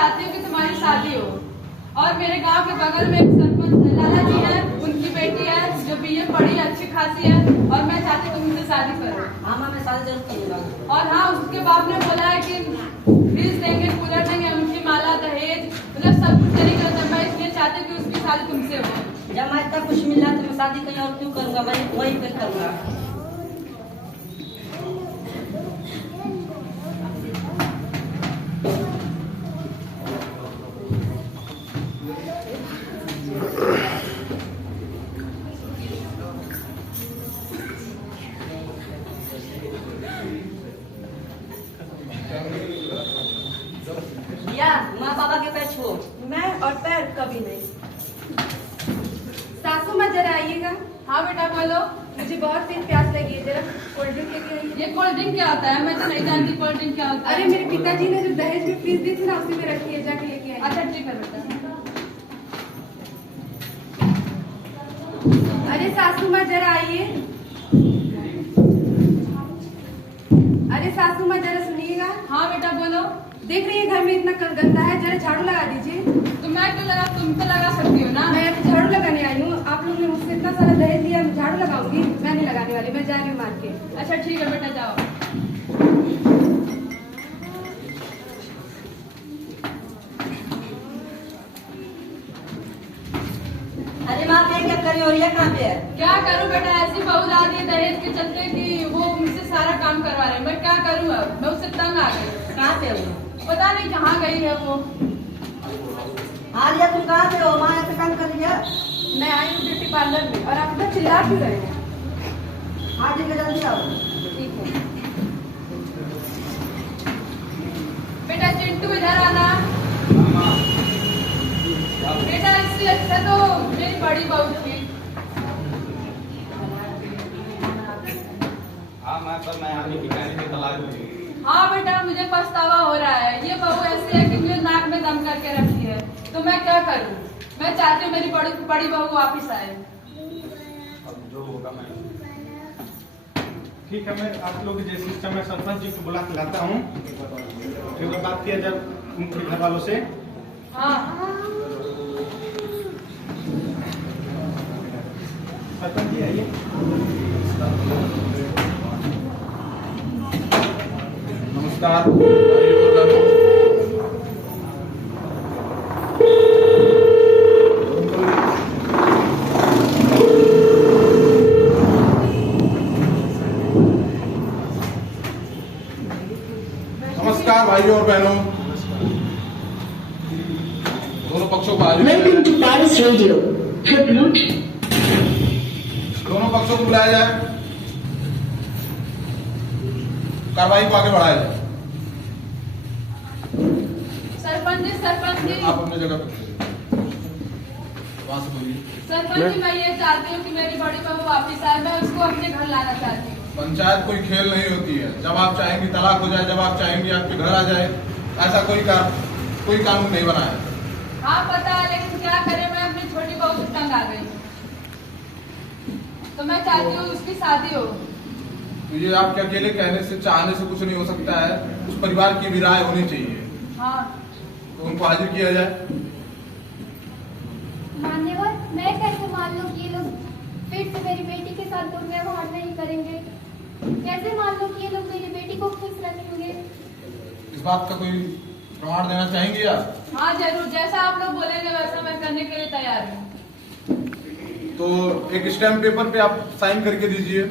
चाहती हूँ कि तुम्हारी शादी हो। और मेरे गांव के बगल में एक सरपंच लाला जी है, उनकी बेटी है जो बीए पढ़ी अच्छी खासी है, और मैं चाहती हूँ तुम उनसे शादी करो। हाँ माँ, मैं शादी जरूर करूँगा। और हाँ, उसके बाप ने बोला है कि फ्रिज देंगे, कूलर देंगे, उनकी माला दहेज मतलब सब कुछ देंगे। तो मैं इसलिए चाहती हूँ कि उसकी शादी तुमसे हो। जब मैं इतना कुछ मिल रहा तो मैं शादी कहीं और क्यों करूँगा, वही पे करूँगा। माँ बाबा के पैर छो। मैं और पैर कभी नहीं। सासू माँ जरा आइएगा। हाँ बेटा बोलो। मुझे बहुत तेज प्यास लगी है, जरा कोल्ड ड्रिंक लेके आइए। ये कोल्ड ड्रिंक क्या होता है? मैं तो नहीं जानती कोल्ड ड्रिंक क्या होता है। अरे मेरे पिताजी ने जो दहेज में फ्रिज दी थी ना, उसी में रखी है, जाके लेके आइए। अच्छा ठीक है बेटा। अरे सासू माँ जरा आइए। अरे सासू माँ जरा सुनिएगा। हाँ बेटा बोलो। देख रही है घर में इतना गंदा है, जरा झाड़ू लगा दीजिए। तो मैं क्यों लगा, तुम तो लगा सकती हो ना। मैं अभी झाड़ू लगाने आई हूँ, आप लोग ने मुझसे इतना सारा दहेज दिया, मैं झाड़ू लगाऊंगी? मैं नहीं लगाने वाली, मैं जा रही हूँ मार के। अच्छा ठीक है बेटा जाओ। अरे माँ, पे क्या करी हो रही है, कहाँ पे है? क्या करूं बेटा, ऐसी बहू ला दी दहेज के चलते कि वो मुझसे सारा काम करवा रहे हैं। मैं क्या करूं, अब मैं उससे तंग आ गई। कहाँ पे हो? पता नहीं कहाँ गई है वो। हाँ रिया, तुम कहाँ पे हो? माँ यहाँ पे काम कर रही है। मैं आई हूँ ब्यूटी पार्लर में, और आप इतना चिल्ला क्यों रहे हैं? हाँ ठीक है, जल्दी आओ। ठीक है। बेटा चिंटू इधर आना। बेटा इससे अच्छा तो मेरी बड़ी बहू थी। हाँ मैं आपकी पिटाई में तलाक दूंगी। हाँ बेटा मुझे पछतावा हो रहा है। ये बहू ऐसी है कि मुझे नाक में दम करके रखी है, तो मैं क्या करूं। मैं चाहती हूँ मेरी बड़ी बहू वापिस आए। अब जो होगा मैं ठीक है। मैं आप लोग जैसे इच्छा, मैं सरपंच जी को बुला के लाता हूँ। फिर बात किया जब उनके घर वालों से। हाँ सरपंच जी आइए। नमस्कार। नमस्कार भाइयों और बहनों, दोनों पक्षों को Welcome to Paris Radio. दोनों पक्षों को बुलाया जाए, कार्रवाई को आगे बढ़ाया जाए। सरपंच जी आप अपनी जगह पर वहां से बोलिए। सरपंच जी मैं ये चाहती हूँ कि मेरी बड़ी बहू वापिस आए। मैं उसको अपने घर लाना चाहती हूँ। पंचायत कोई खेल नहीं होती है। जब आप चाहेंगी तलाक हो जाए, जब आप चाहेंगी आपके घर आ जाए, ऐसा कोई कानून नहीं बना है। हाँ पता है, लेकिन क्या करें, मैं अपनी छोटी बहू से तंग आ गई। तो मैं चाहती हूँ उसकी शादी हो। तो ये आपके अकेले कहने से, चाहने से कुछ नहीं हो सकता है। उस परिवार की भी राय होनी चाहिए। हाँ तो उनको हाजिर किया जाए। मान्यवर, मैं कैसे मान लूं कि ये लोग फिर से मेरी बेटी के साथ दुर्व्यवहार नहीं करेंगे? कैसे मान लूं कि ये लोग मेरी बेटी को खुश रखेंगे? इस बात का कोई प्रमाण देना चाहेंगे आप? हाँ जरूर, जैसा आप लोग बोलेंगे वैसा मैं करने के लिए तैयार हूँ। तो एक स्टैम्प पेपर पे आप साइन करके दीजिए।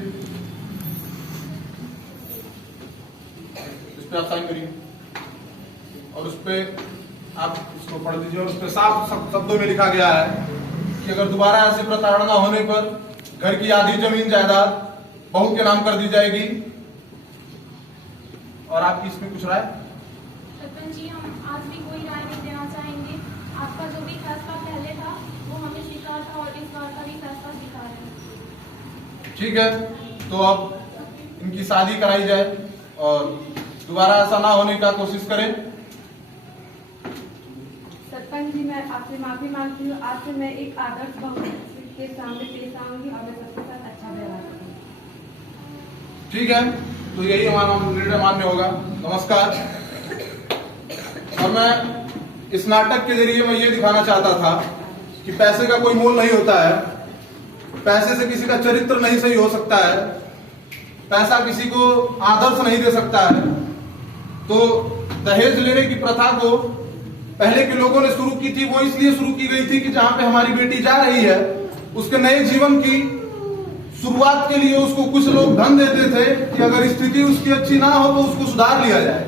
इस पे आप साइन करिए और उस पे आप इसको पढ़ दीजिए। और उस पे साफ शब्दों में लिखा गया है कि अगर दोबारा ऐसी प्रताड़ना होने पर घर की आधी जमीन जायदाद बहू के नाम कर दी जाएगी। और आपकी इसमें कुछ राय? सरपंच जी, हम आज भी कोई राय नहीं देना चाहेंगे। आपका जो भी फैसला पहले था वो हमें स्वीकार था, और इस बार का भी फैसला स्वीकार है। ठीक है, तो अब इनकी शादी कराई जाए और दोबारा ऐसा ना होने का कोशिश करें। सरपंच जी, मैं आपसे माफी मांगती हूँ। आज से मैं एक आदर्श बहू के सामने पेश आऊंगी और मैं सबके साथ अच्छा व्यवहार करूंगी। ठीक है, तो यही हमारा निर्णय मान्य होगा। नमस्कार। और मैं इस नाटक के जरिए मैं ये दिखाना चाहता था कि पैसे का कोई मोल नहीं होता है, पैसे से किसी का चरित्र नहीं सही हो सकता है, पैसा किसी को आदर्श नहीं दे सकता है। तो दहेज लेने की प्रथा को पहले के लोगों ने शुरू की थी, वो इसलिए शुरू की गई थी कि जहां पे हमारी बेटी जा रही है उसके नए जीवन की शुरुआत के लिए उसको कुछ लोग धन देते थे कि अगर स्थिति उसकी अच्छी ना हो तो उसको सुधार लिया जाए।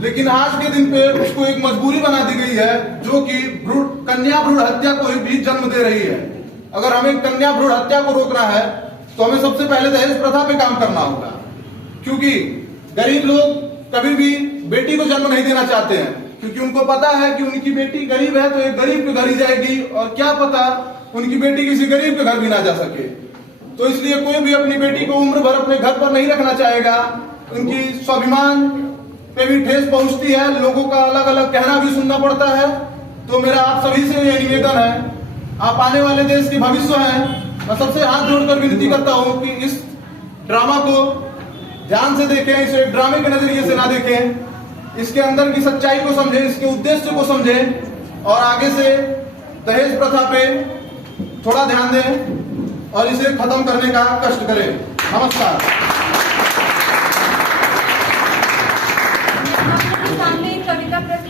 लेकिन आज के दिन पे उसको एक मजबूरी बना दी गई है जो कि कन्या भ्रूण हत्या को भी जन्म दे रही है। अगर हमें कन्या भ्रूण हत्या को रोकना है तो हमें सबसे पहले दहेज प्रथा पे काम करना होगा, क्योंकि गरीब लोग कभी भी बेटी को जन्म नहीं देना चाहते हैं, क्योंकि उनको पता है कि उनकी बेटी गरीब है तो एक गरीब के घर ही जाएगी और क्या पता उनकी बेटी किसी गरीब के घर भी ना जा सके। तो इसलिए कोई भी अपनी बेटी को उम्र भर अपने घर पर नहीं रखना चाहेगा। उनकी स्वाभिमान पे भी ठेस पहुंचती है, लोगों का अलग अलग कहना भी सुनना पड़ता है। तो मेरा आप सभी से यह निवेदन है, आप आने वाले देश के भविष्य हैं, मैं सबसे हाथ जोड़कर विनती करता हूं कि इस ड्रामा को ध्यान से देखें, इसे एक ड्रामे के नजरिए से ना देखें, इसके अंदर की सच्चाई को समझें, इसके उद्देश्य को समझें और आगे से दहेज प्रथा पे थोड़ा ध्यान दें और इसे खत्म करने का कष्ट करें। नमस्कार। सामने एक कविता